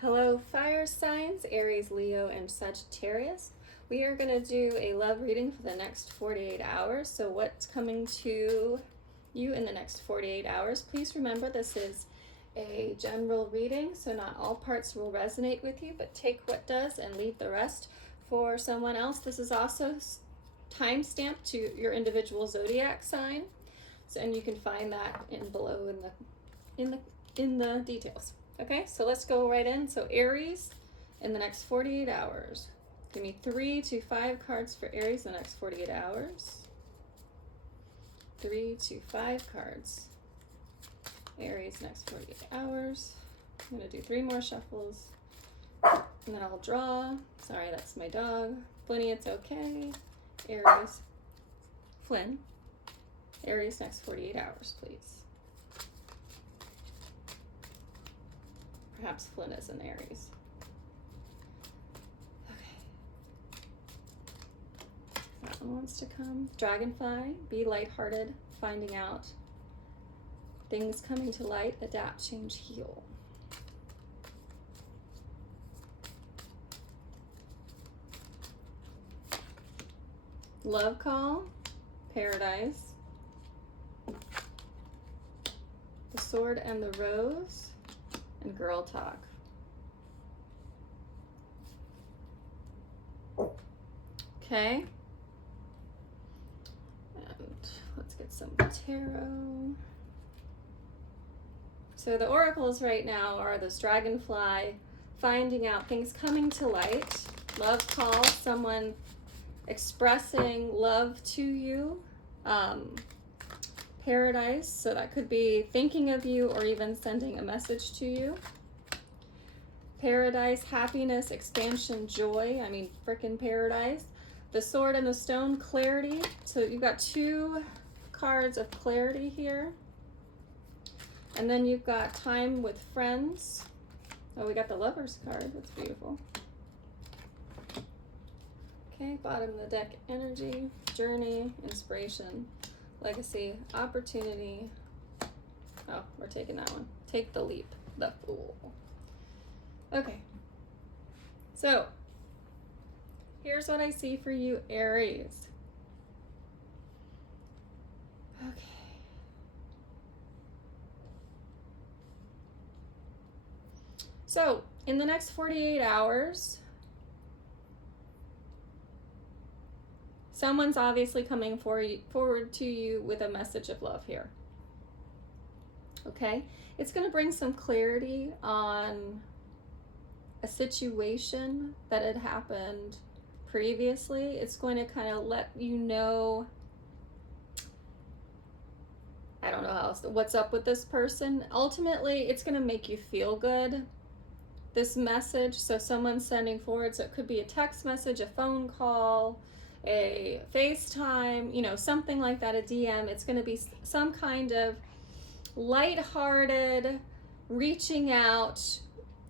Hello, fire signs, Aries, Leo, and Sagittarius. We are going to do a love reading for the next 48 hours. So what's coming to you in the next 48 hours? Please remember this is a general reading, so not all parts will resonate with you, but take what does and leave the rest for someone else. This is also time-stamped to your individual zodiac sign. So, and you can find that below in the details. Okay, so let's go right in. So Aries, in the next 48 hours. Give me 3 to 5 cards for Aries in the next 48 hours. 3 to 5 cards. Aries, next 48 hours. I'm going to do 3 more shuffles. And then I'll draw. Sorry, that's my dog. Flinny, it's okay. Aries. Flynn. Aries, next 48 hours, please. Perhaps Flynn is an Aries. Okay. That one wants to come. Dragonfly, be lighthearted, finding out. Things coming to light, adapt, change, heal. Love call, paradise. The sword and the rose. And girl talk. Okay. And let's get some tarot. So the oracles right now are this dragonfly, finding out things coming to light, love call, someone expressing love to you, paradise, so that could be thinking of you or even sending a message to you. Paradise, happiness, expansion, joy. I mean, frickin' paradise. The sword and the stone, clarity. So you've got 2 cards of clarity here. And then you've got time with friends. Oh, we got the Lovers card. That's beautiful. Okay, bottom of the deck, energy, journey, inspiration. Legacy, opportunity. Oh, we're taking that one. Take the leap, the Fool. Okay. So, here's what I see for you, Aries. Okay. So, in the next 48 hours, someone's obviously coming forward to you with a message of love here. Okay? It's going to bring some clarity on a situation that had happened previously. It's going to kind of let you know, I don't know how else, what's up with this person. Ultimately, it's going to make you feel good, this message. So someone's sending forward, so it could be a text message, a phone call, a FaceTime, you know, something like that, a DM. It's going to be some kind of lighthearted reaching out,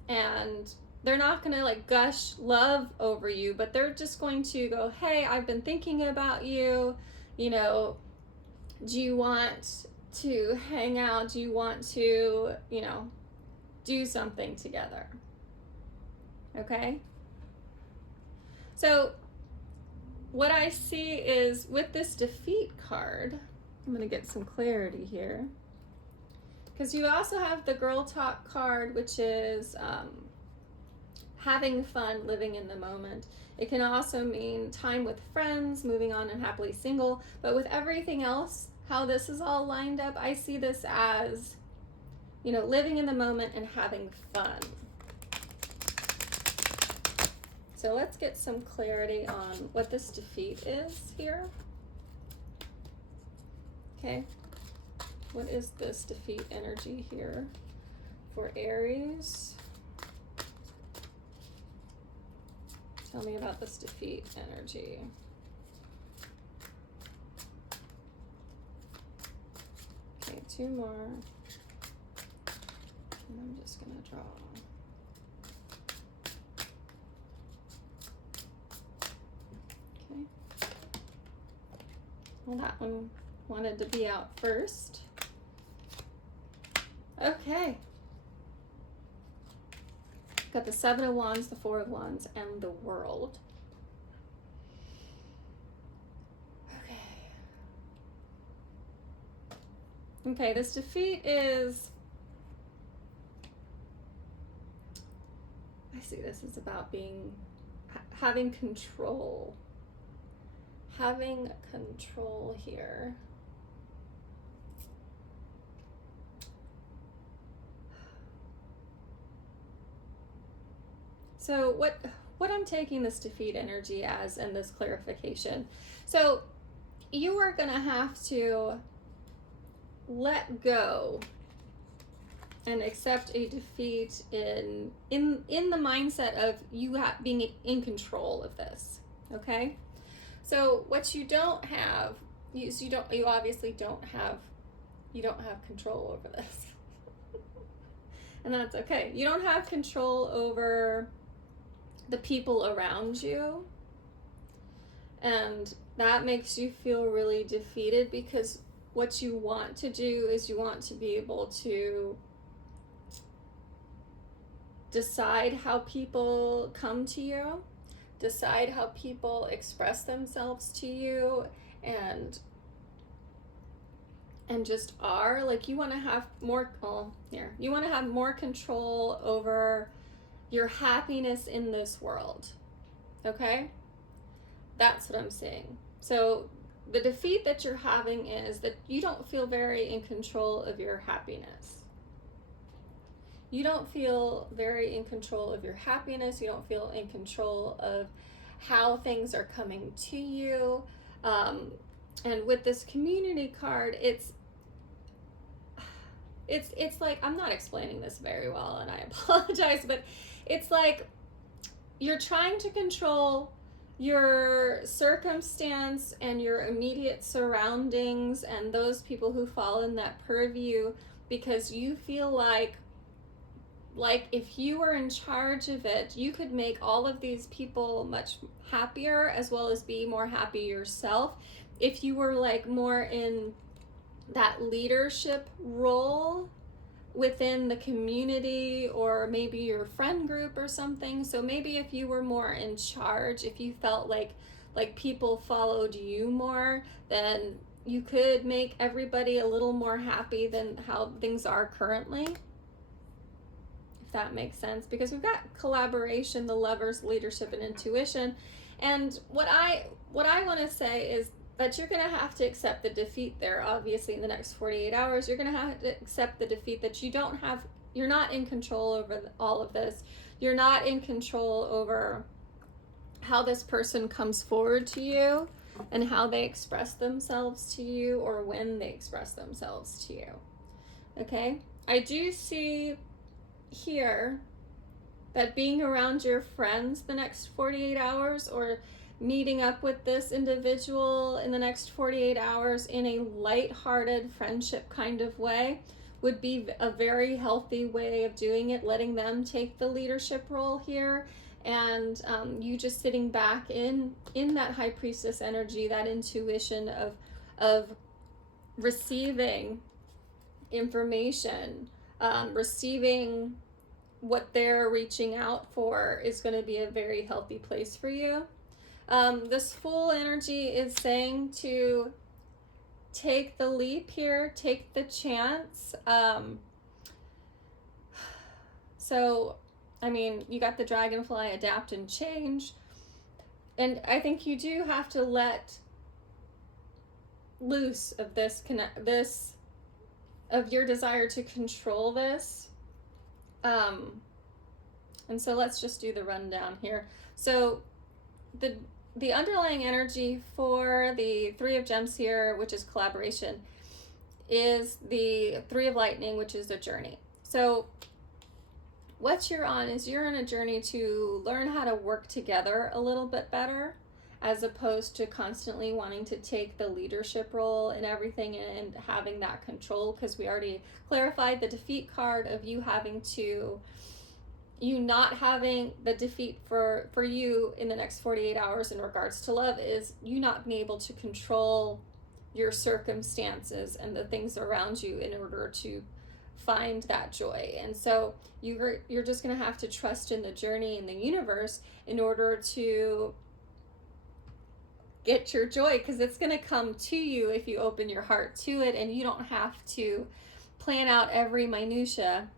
and they're not going to like gush love over you, but they're just going to go, hey, I've been thinking about you, you know, do you want to hang out? Do you want to, you know, do something together? Okay? So what I see is with this defeat card, I'm going to get some clarity here, because you also have the girl talk card, which is having fun, living in the moment. It can also mean time with friends, moving on and happily single. But with everything else, how this is all lined up, I see this as, you know, living in the moment and having fun. So let's get some clarity on what this defeat is here. Okay. What is this defeat energy here for Aries? Tell me about this defeat energy. Okay, 2 more. And I'm just going to draw. Okay. Well, that one wanted to be out first. Okay. Got the Seven of Wands, the Four of Wands, and the World. Okay, this defeat is, I see this is about having control. Having control here. So what I'm taking this defeat energy as, and this clarification. So you are going to have to let go and accept a defeat in the mindset of you being in control of this. Okay? So what you don't have, you obviously don't have control over this. And that's okay. You don't have control over the people around you. And that makes you feel really defeated, because what you want to do is you want to be able to decide how people come to you, decide how people express themselves to you, and just are. Like, you want to have more, you want to have more control over your happiness in this world. Okay? That's what I'm saying. So the defeat that you're having is that you don't feel very in control of your happiness. You don't feel very in control of your happiness. You don't feel in control of how things are coming to you. And with this community card, it's like, I'm not explaining this very well, and I apologize, but it's like you're trying to control your circumstance and your immediate surroundings and those people who fall in that purview, because you feel like if you were in charge of it, you could make all of these people much happier, as well as be more happy yourself, if you were like more in that leadership role within the community, or maybe your friend group or something. So maybe if you were more in charge, if you felt like people followed you more, then you could make everybody a little more happy than how things are currently, if that makes sense. Because we've got collaboration, the Lovers, leadership, and intuition. And what I want to say is that you're going to have to accept the defeat there, obviously, in the next 48 hours. You're going to have to accept the defeat that you're not in control over all of this. You're not in control over how this person comes forward to you and how they express themselves to you, or when they express themselves to you. Okay? I do see here that being around your friends the next 48 hours, or meeting up with this individual in the next 48 hours in a light-hearted friendship kind of way, would be a very healthy way of doing it, letting them take the leadership role here, and you just sitting back in that High Priestess energy, that intuition of receiving information, receiving what they're reaching out for, is going to be a very healthy place for you. This Fool energy is saying to take the leap here, take the chance. So, I mean, you got the Dragonfly, adapt and change. And I think you do have to let loose of this of your desire to control this. And so let's just do the rundown here. So the underlying energy for the Three of Gems here, which is collaboration, is the Three of Lightning, which is a journey. So what you're on is you're on a journey to learn how to work together a little bit better, as opposed to constantly wanting to take the leadership role in everything and having that control, because we already clarified the defeat card of you not having the defeat for you in the next 48 hours in regards to love, is you not being able to control your circumstances and the things around you in order to find that joy. And so you're just going to have to trust in the journey and the universe in order to get your joy, because it's going to come to you if you open your heart to it, and you don't have to plan out every minutia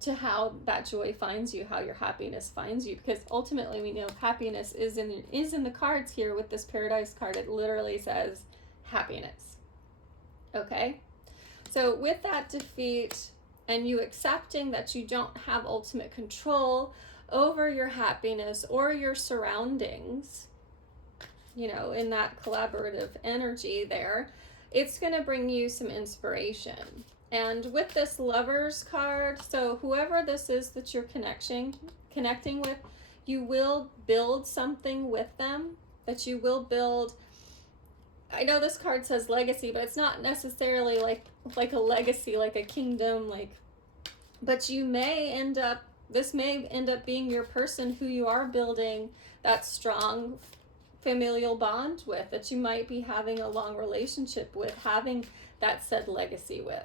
to how that joy finds you, how your happiness finds you, because ultimately we know happiness is in the cards here with this Paradise card. It literally says happiness. Okay? So with that defeat and you accepting that you don't have ultimate control over your happiness or your surroundings, you know, in that collaborative energy there, it's going to bring you some inspiration. And with this Lovers card, so whoever this is that you're connecting with, you will build something with them, that you will build. I know this card says legacy, but it's not necessarily like a legacy, like a kingdom, but you may end up, this may end up being your person who you are building that strong familial bond with, that you might be having a long relationship with, having that said legacy with.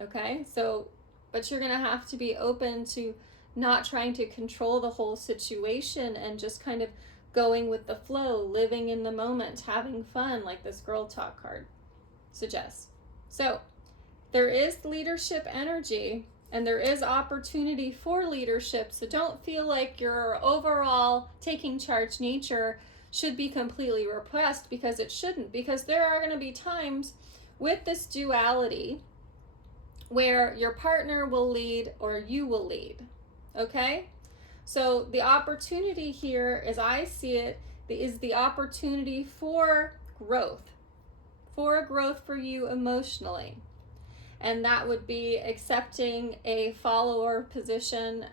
Okay, so, but you're going to have to be open to not trying to control the whole situation and just kind of going with the flow, living in the moment, having fun, like this Girl Talk card suggests. So there is leadership energy and there is opportunity for leadership. So don't feel like your overall taking charge nature should be completely repressed, because it shouldn't, because there are going to be times with this duality where your partner will lead or you will lead. Okay? So the opportunity here, as I see it, is the opportunity for growth for you emotionally. And that would be accepting a follower position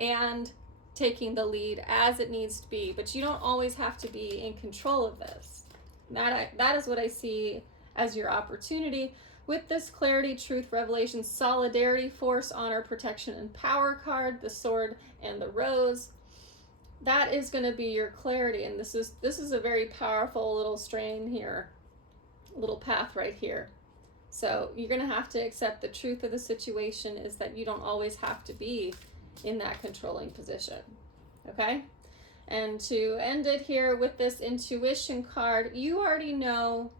and taking the lead as it needs to be. But you don't always have to be in control of this. That is what I see as your opportunity. With this Clarity, Truth, Revelation, Solidarity, Force, Honor, Protection, and Power card, the Sword and the Rose, that is going to be your clarity. And this is a very powerful little strain here, little path right here. So you're going to have to accept the truth of the situation is that you don't always have to be in that controlling position. Okay? And to end it here with this Intuition card, you already know,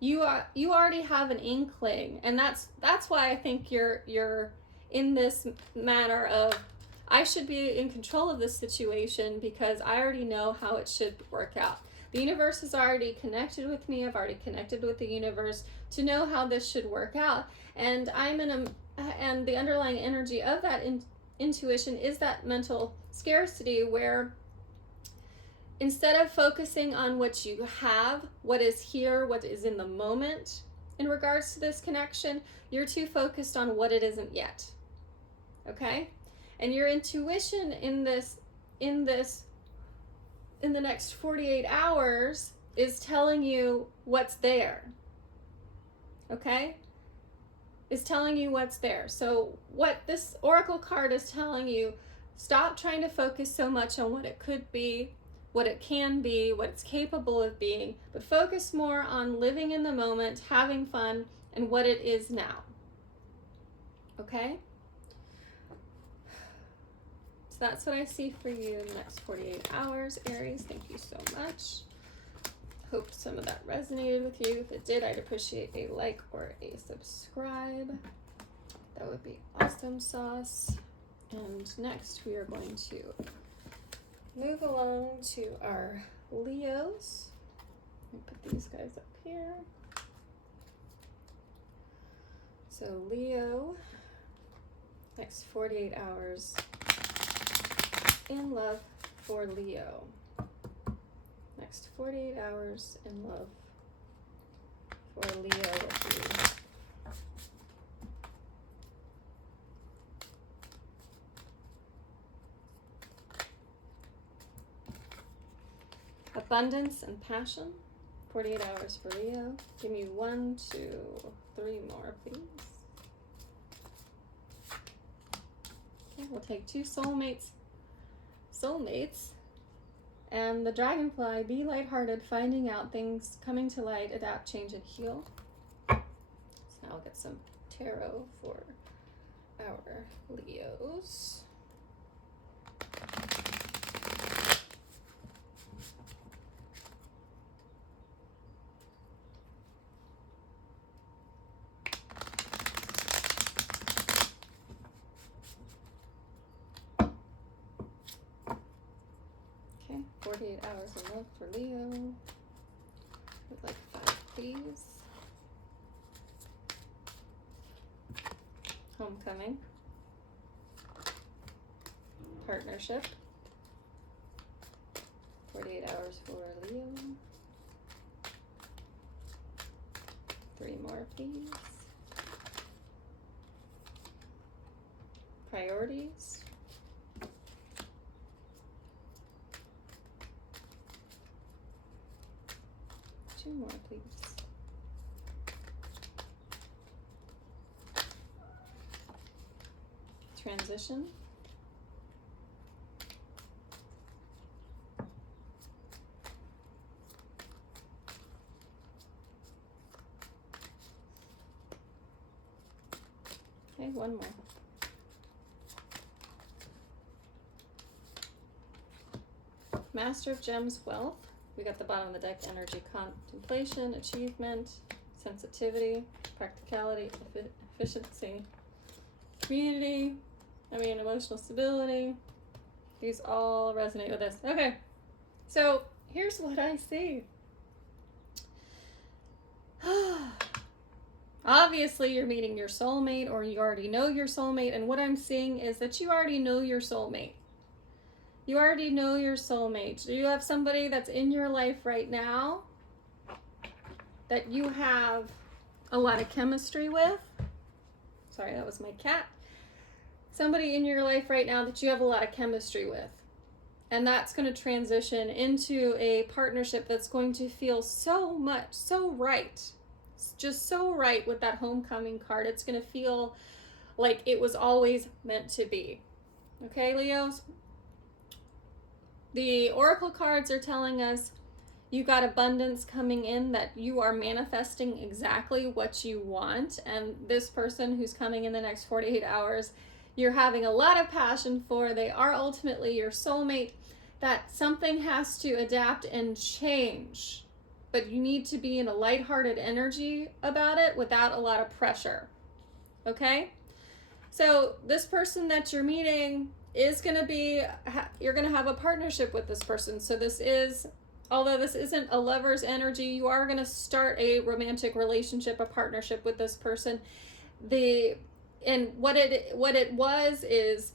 you already have an inkling, and that's why I think you're in this manner of, I should be in control of this situation because I already know how it should work out. The universe has already connected with me. I've already connected with the universe to know how this should work out. And and the underlying energy of that intuition is that mental scarcity, where instead of focusing on what you have, what is here, what is in the moment in regards to this connection, you're too focused on what it isn't yet. Okay? And your intuition in the next 48 hours is telling you what's there. Okay? Is telling you what's there. So what this Oracle card is telling you, stop trying to focus so much on what it could be, what it can be, what it's capable of being, but focus more on living in the moment, having fun, and what it is now. Okay? So that's what I see for you in the next 48 hours, Aries. Thank you so much. Hope some of that resonated with you. If it did, I'd appreciate a like or a subscribe. That would be awesome sauce. And next we are going to move along to our Leos. Let me put these guys up here. So Leo, next 48 hours in love for Leo. Next 48 hours in love for Leo with you. Abundance and passion, 48 hours for Leo. Give me 1, 2, 3 more, please. Okay, we'll take 2 soulmates. And the Dragonfly, be lighthearted, finding out things, coming to light, adapt, change, and heal. So now we'll get some tarot for our Leos. Okay, 48 hours of love for Leo. Would like 5, please. Homecoming. Partnership. 48 hours for Leo. 3 more, please. Priorities. Two more, please. Transition. Okay, one more. Master of Gems, wealth. We got the bottom of the deck, energy, contemplation, achievement, sensitivity, practicality, efficiency, community, emotional stability. These all resonate with this. Okay, so here's what I see. Obviously, you're meeting your soulmate, or you already know your soulmate, and what I'm seeing is that you already know your soulmate. You already know your soulmate. You have somebody that's in your life right now that you have a lot of chemistry with. Sorry, that was my cat. Somebody in your life right now that you have a lot of chemistry with. And that's going to transition into a partnership that's going to feel so right. It's just so right with that homecoming card. It's going to feel like it was always meant to be. Okay, Leos? The oracle cards are telling us you got abundance coming in, that you are manifesting exactly what you want. And this person who's coming in the next 48 hours, you're having a lot of passion for. They are ultimately your soulmate. That something has to adapt and change. But you need to be in a lighthearted energy about it without a lot of pressure. Okay? So this person that you're meeting is going to be, you're going to have a partnership with this person. So this is, although this isn't a lover's energy, you are going to start a romantic relationship, a partnership with this person. And what it was is,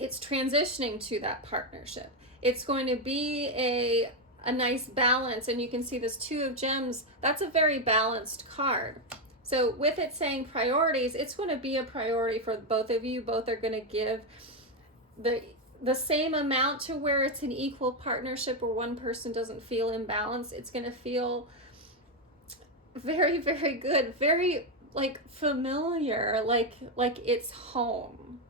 it's transitioning to that partnership. It's going to be a nice balance, and you can see this 2 of Gems. That's a very balanced card. So with it saying priorities, it's going to be a priority for both of you. Both are going to give the same amount to where it's an equal partnership, where one person doesn't feel imbalanced. It's going to feel very, very good, very familiar, like it's home.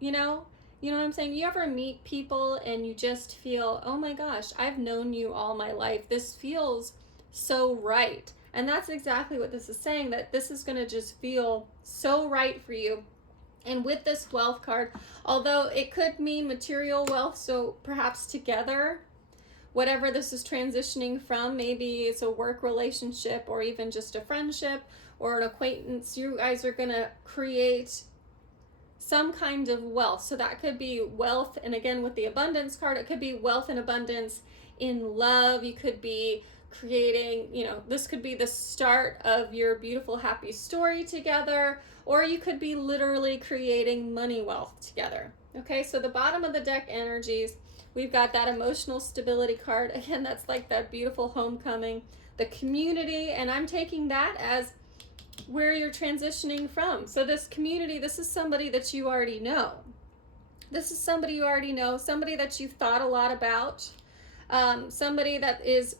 You know what I'm saying? You ever meet people and you just feel, oh my gosh, I've known you all my life. This feels so right. And that's exactly what this is saying, that this is going to just feel so right for you. And with this wealth card, although it could mean material wealth, so perhaps together, whatever this is transitioning from, maybe it's a work relationship or even just a friendship or an acquaintance, you guys are going to create some kind of wealth. So that could be wealth, and again with the abundance card, it could be wealth and abundance in love. You could be creating, this could be the start of your beautiful happy story together, or you could be literally creating money wealth together. Okay, so the bottom of the deck energies, we've got that emotional stability card. Again, that's like that beautiful homecoming, the community, and I'm taking that as where you're transitioning from. So this community, this is somebody that you already know. This is somebody you already know, somebody that you've thought a lot about, somebody that is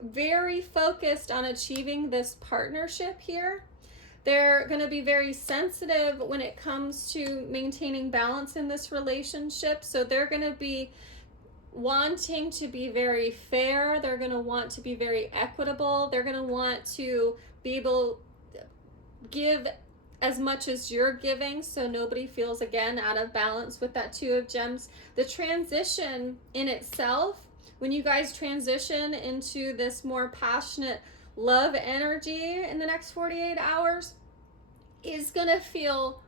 very focused on achieving this partnership here. They're going to be very sensitive when it comes to maintaining balance in this relationship. So they're going to be wanting to be very fair. They're going to want to be very equitable. They're going to want to be able give as much as you're giving, so nobody feels again out of balance with that Two of Gems. The transition in itself, when you guys transition into this more passionate love energy in the next 48 hours, is gonna feel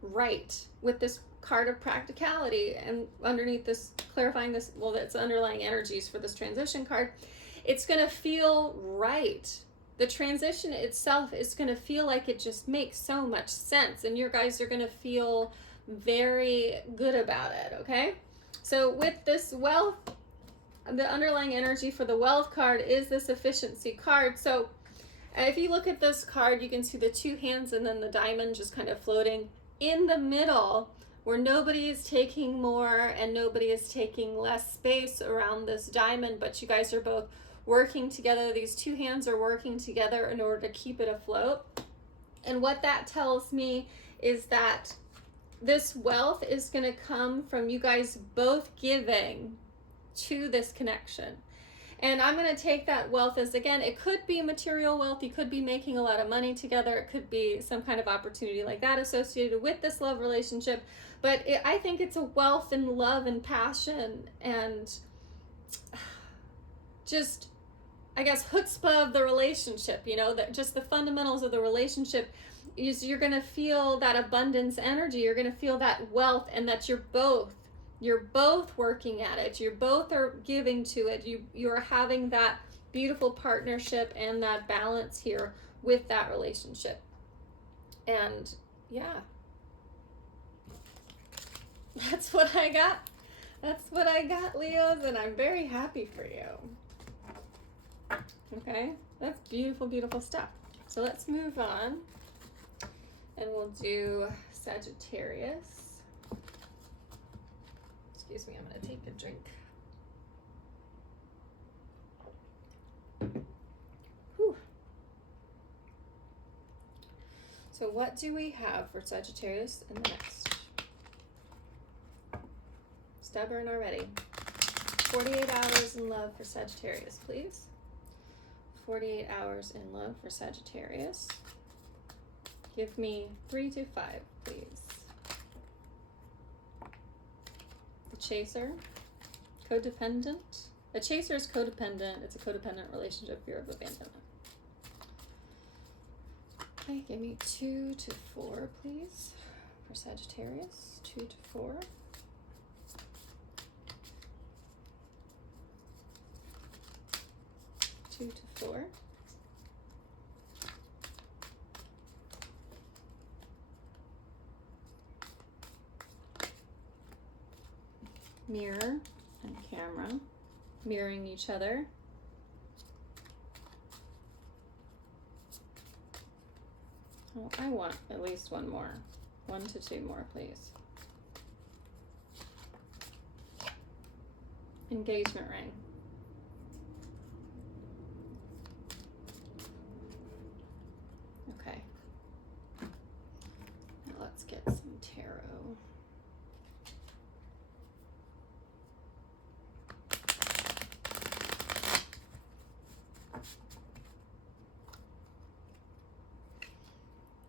right with this card of practicality. And underneath this, clarifying this, well, that's underlying energies for this transition card, it's gonna feel right. The transition itself is going to feel like it just makes so much sense, and you guys are going to feel very good about it, okay? So with this wealth, the underlying energy for the wealth card is this efficiency card. So if you look at this card, you can see the two hands and then the diamond just kind of floating in the middle, where nobody is taking more and nobody is taking less space around this diamond, but you guys are both working together. These two hands are working together in order to keep it afloat. And what that tells me is that this wealth is going to come from you guys both giving to this connection. And I'm going to take that wealth as, again, it could be material wealth. You could be making a lot of money together. It could be some kind of opportunity like that associated with this love relationship. But I think it's a wealth and love and passion and just, I guess, chutzpah of the relationship, you know, that just the fundamentals of the relationship is you're going to feel that abundance energy. You're going to feel that wealth, and that you're both working at it. You both are giving to it. You're having that beautiful partnership and that balance here with that relationship. And yeah, that's what I got. That's what I got, Leos, and I'm very happy for you. Okay, that's beautiful, beautiful stuff. So let's move on, and we'll do Sagittarius. Excuse me, I'm going to take a drink. Whew. So what do we have for Sagittarius in the next? Stubborn already. 48 hours in love for Sagittarius, please. 48 hours in love for Sagittarius. Give me 3 to 5, please. The Chaser, codependent. A chaser is codependent. It's a codependent relationship, fear of abandonment. Okay, give me 2 to 4, please, for Sagittarius. 2 to 4. Two to 4. Mirror and camera, mirroring each other. Oh, I want at least one more. 1 to 2 more, please. Engagement ring. Okay. Now let's get some tarot.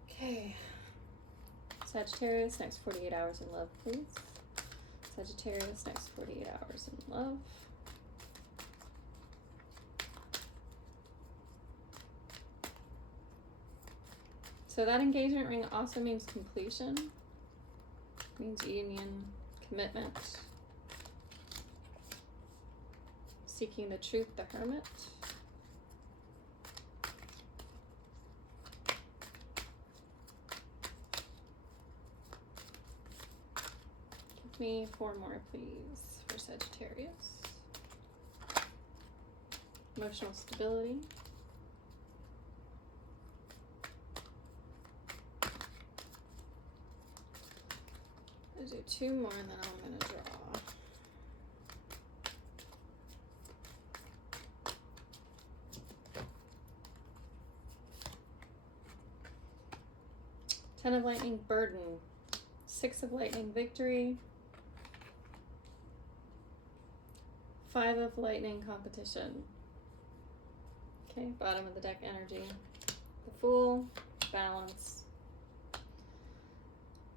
Okay. Sagittarius, next 48 hours in love, please. Sagittarius, next 48 hours in love. So that engagement ring also means completion, means union, commitment, seeking the truth, the Hermit. Give me 4 more, please, for Sagittarius. Emotional stability. I'll do 2 more and then I'm going to draw. Ten of Lightning, burden. 6 of Lightning, victory. 5 of Lightning, competition. Okay, bottom of the deck energy. The Fool, balance,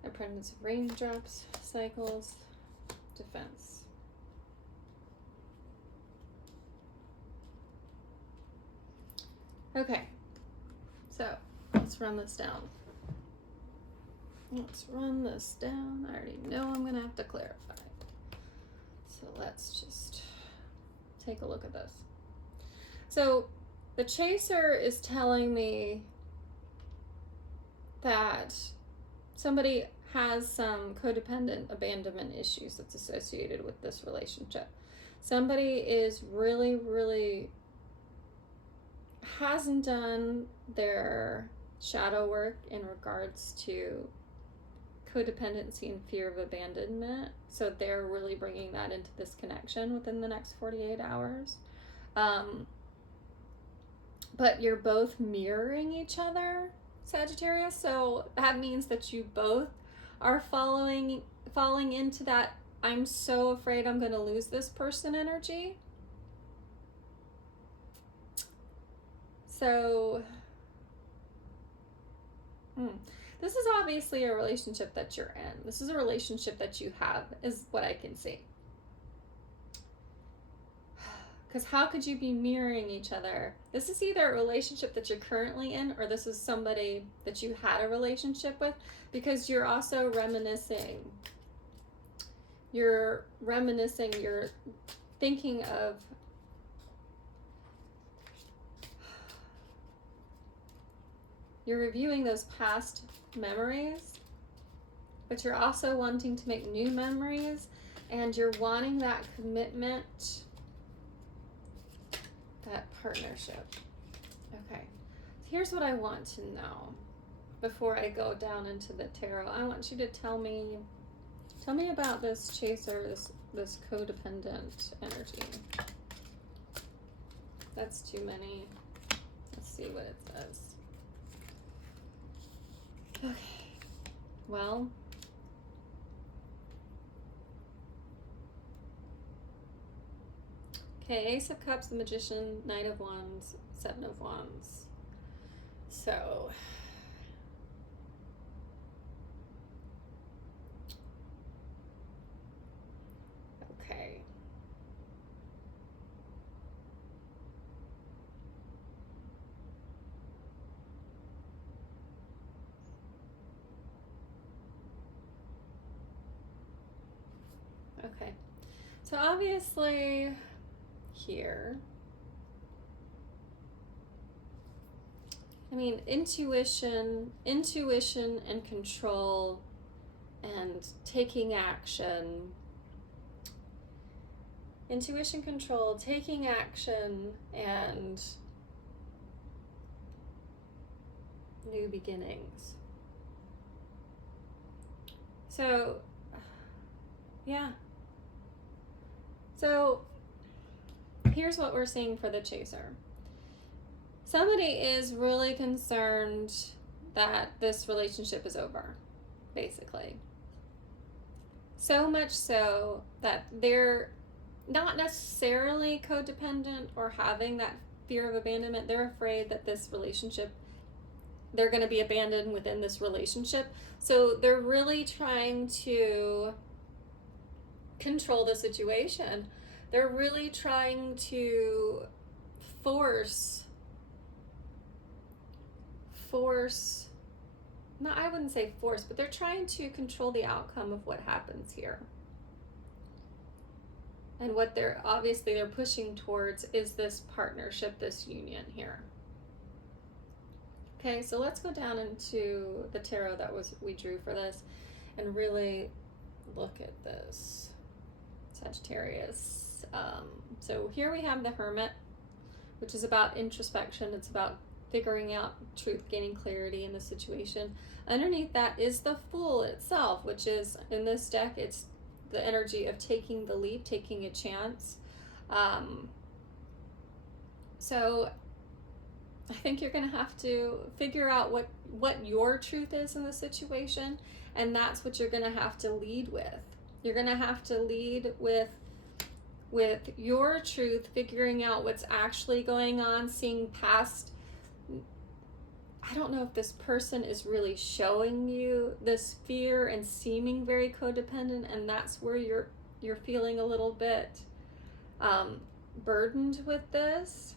apprentice of raindrops, cycles, defense. Okay, so let's run this down. Let's run this down. I already know I'm gonna have to clarify. So let's just take a look at this. So the chaser is telling me that somebody has some codependent abandonment issues that's associated with this relationship. Somebody is really hasn't done their shadow work in regards to codependency and fear of abandonment. So they're really bringing that into this connection within the next 48 hours. But you're both mirroring each other, Sagittarius. So that means that you both are falling into that I'm so afraid I'm going to lose this person energy. So this is obviously a relationship that you're in. This is a relationship that you have, is what I can see. Because how could you be mirroring each other? This is either a relationship that you're currently in, or this is somebody that you had a relationship with, because you're also reminiscing. You're thinking of you're reviewing those past memories, but you're also wanting to make new memories, and you're wanting that commitment, that partnership. Okay, so here's what I want to know before I go down into the tarot. I want you to tell me about this chaser, this codependent energy. That's too many. Let's see what it says. Okay, well, okay, Ace of Cups, the Magician, Knight of Wands, Seven of Wands. So, okay. Okay, so obviously here, I mean, intuition and control and taking action. Intuition, control, taking action, and new beginnings. So, yeah. So, here's what we're seeing for the chaser. Somebody is really concerned that this relationship is over, basically. So much so that they're not necessarily codependent or having that fear of abandonment. They're afraid that this relationship, they're going to be abandoned within this relationship. So they're really trying to control the situation. They're really trying to force, no, I wouldn't say force, but they're trying to control the outcome of what happens here. And what they're pushing towards is this partnership, this union here. Okay, so let's go down into the tarot that we drew for this and really look at this, Sagittarius. So here we have the Hermit, which is about introspection. It's about figuring out truth, gaining clarity in the situation. Underneath that is the Fool itself, which is, in this deck, it's the energy of taking the leap, taking a chance. So I think you're going to have to figure out what your truth is in the situation, and that's what you're going to have to lead with. You're going to have to lead with your truth, figuring out what's actually going on, seeing past I don't know if this person is really showing you this fear and seeming very codependent, and that's where you're feeling a little bit burdened with this.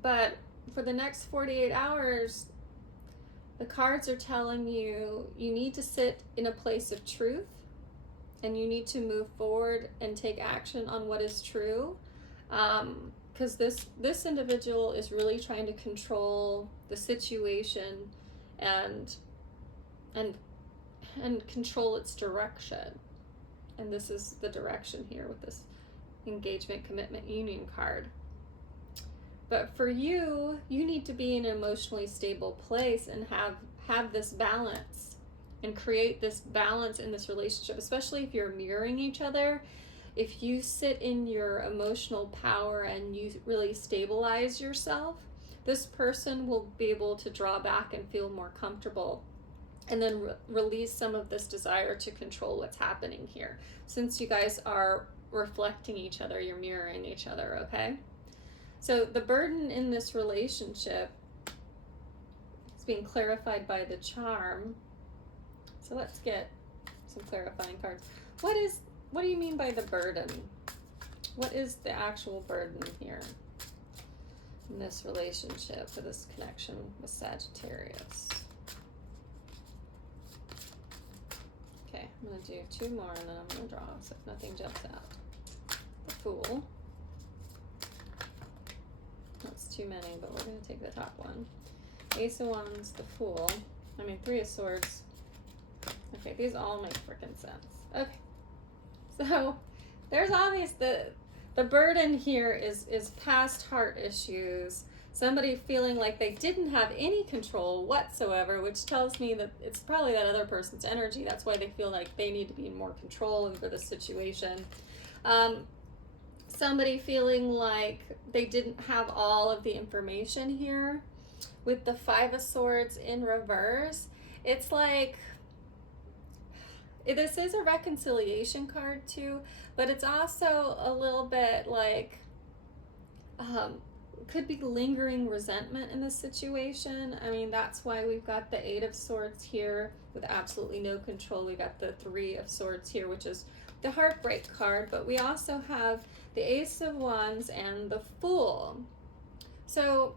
But for the next 48 hours, the cards are telling you you need to sit in a place of truth, and you need to move forward and take action on what is true. Because this individual is really trying to control the situation and control its direction. And this is the direction here with this engagement, commitment, union card. But for you, you need to be in an emotionally stable place and have this balance and create this balance in this relationship, especially if you're mirroring each other. If you sit in your emotional power and you really stabilize yourself, this person will be able to draw back and feel more comfortable, and then release some of this desire to control what's happening here. Since you guys are reflecting each other, you're mirroring each other, okay? So the burden in this relationship is being clarified by the charm. So let's get some clarifying cards. What do you mean by the burden? What is the actual burden here in this relationship, for this connection with Sagittarius? Okay, I'm going to do 2 more and then I'm going to draw, so if nothing jumps out. The Fool. That's too many, but we're going to take the top one. Ace of Wands, the Fool. 3 of Swords. Okay, these all make freaking sense. Okay. So there's obvious the burden here is past heart issues. Somebody feeling like they didn't have any control whatsoever, which tells me that it's probably that other person's energy. That's why they feel like they need to be in more control over the situation. Somebody feeling like they didn't have all of the information here. With the 5 of Swords in reverse, it's like, this is a reconciliation card too, but it's also a little bit like, could be lingering resentment in this situation. That's why we've got the 8 of Swords here with absolutely no control. We got the 3 of Swords here, which is the heartbreak card, but we also have the Ace of Wands and the Fool. So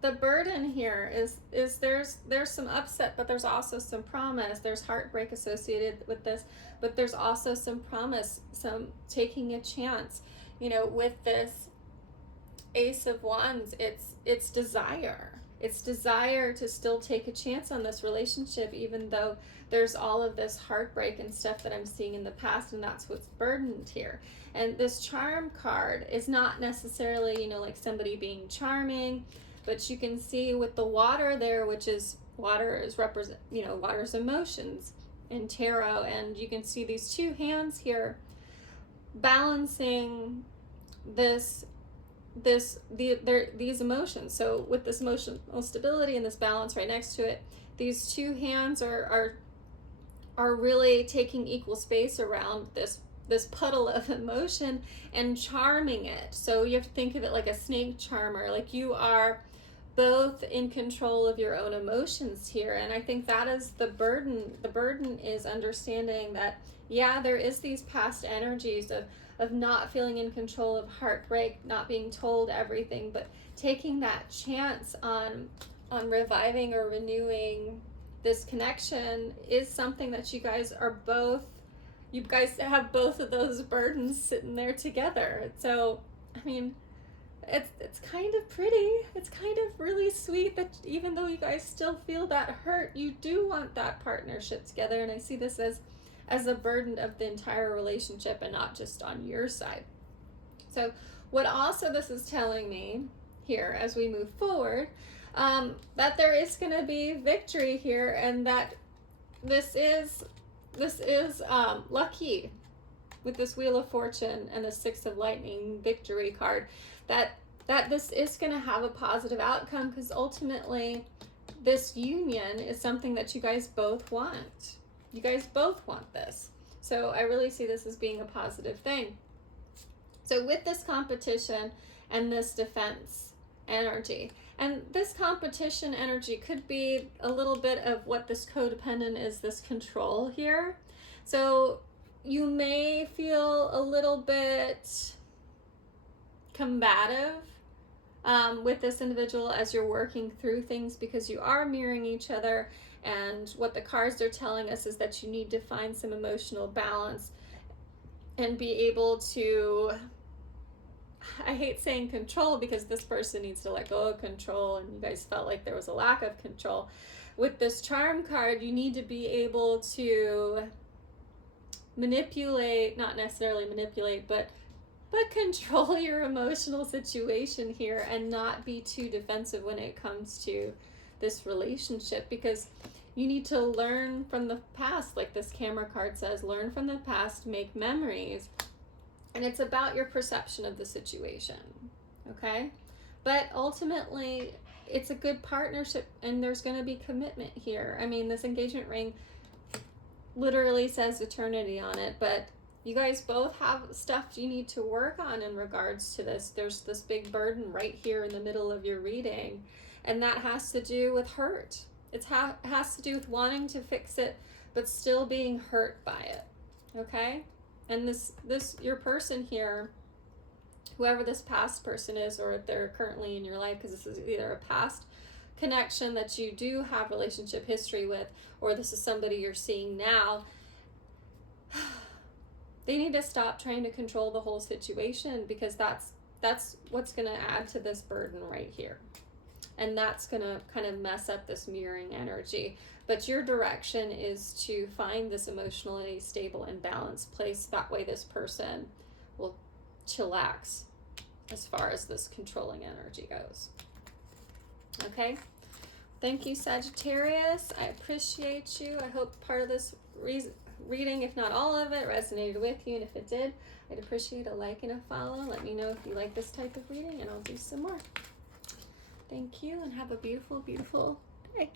the burden here is there's some upset, but there's also some promise. There's heartbreak associated with this, but there's also some promise, some taking a chance. With this Ace of Wands, it's desire. It's desire to still take a chance on this relationship, even though there's all of this heartbreak and stuff that I'm seeing in the past, and that's what's burdened here. And this charm card is not necessarily, like somebody being charming, but you can see with the water there, which is water is represent, water's emotions in tarot, and you can see these 2 hands here balancing these emotions. So with this emotional stability and this balance right next to it, these 2 hands are really taking equal space around this puddle of emotion and charming it. So you have to think of it like a snake charmer, like you are both in control of your own emotions here. And I think that is the burden. The burden is understanding that, yeah, there is these past energies of not feeling in control, of heartbreak, not being told everything, but taking that chance on reviving or renewing this connection is something that you guys have both of those burdens sitting there together. So, it's kind of pretty. It's kind of really sweet that even though you guys still feel that hurt, you do want that partnership together. And I see this as a burden of the entire relationship and not just on your side. So what also this is telling me here as we move forward, that there is going to be victory here, and that this is lucky with this Wheel of Fortune and the 6 of Lightning victory card, that this is going to have a positive outcome, because ultimately this union is something that you guys both want. You guys both want this. So I really see this as being a positive thing. So with this competition and this defense, energy. And this competition energy could be a little bit of what this codependent is, this control here. So you may feel a little bit combative with this individual as you're working through things, because you are mirroring each other. And what the cards are telling us is that you need to find some emotional balance and be able to, I hate saying control because this person needs to let go of control, and you guys felt like there was a lack of control. With this charm card, you need to be able to manipulate, not necessarily manipulate, but control your emotional situation here and not be too defensive when it comes to this relationship, because you need to learn from the past. Like this camera card says, learn from the past, make memories. And it's about your perception of the situation, okay? But ultimately, it's a good partnership, and there's going to be commitment here. I mean, this engagement ring literally says eternity on it, but you guys both have stuff you need to work on in regards to this. There's this big burden right here in the middle of your reading, and that has to do with hurt. It has to do with wanting to fix it, but still being hurt by it, okay? And this your person here, whoever this past person is, or if they're currently in your life, because this is either a past connection that you do have relationship history with, or this is somebody you're seeing now, they need to stop trying to control the whole situation, because that's what's going to add to this burden right here. And that's going to kind of mess up this mirroring energy. But your direction is to find this emotionally stable and balanced place. That way this person will chillax as far as this controlling energy goes. Okay? Thank you, Sagittarius. I appreciate you. I hope part of this reading, if not all of it, resonated with you. And if it did, I'd appreciate a like and a follow. Let me know if you like this type of reading, and I'll do some more. Thank you, and have a beautiful, beautiful day.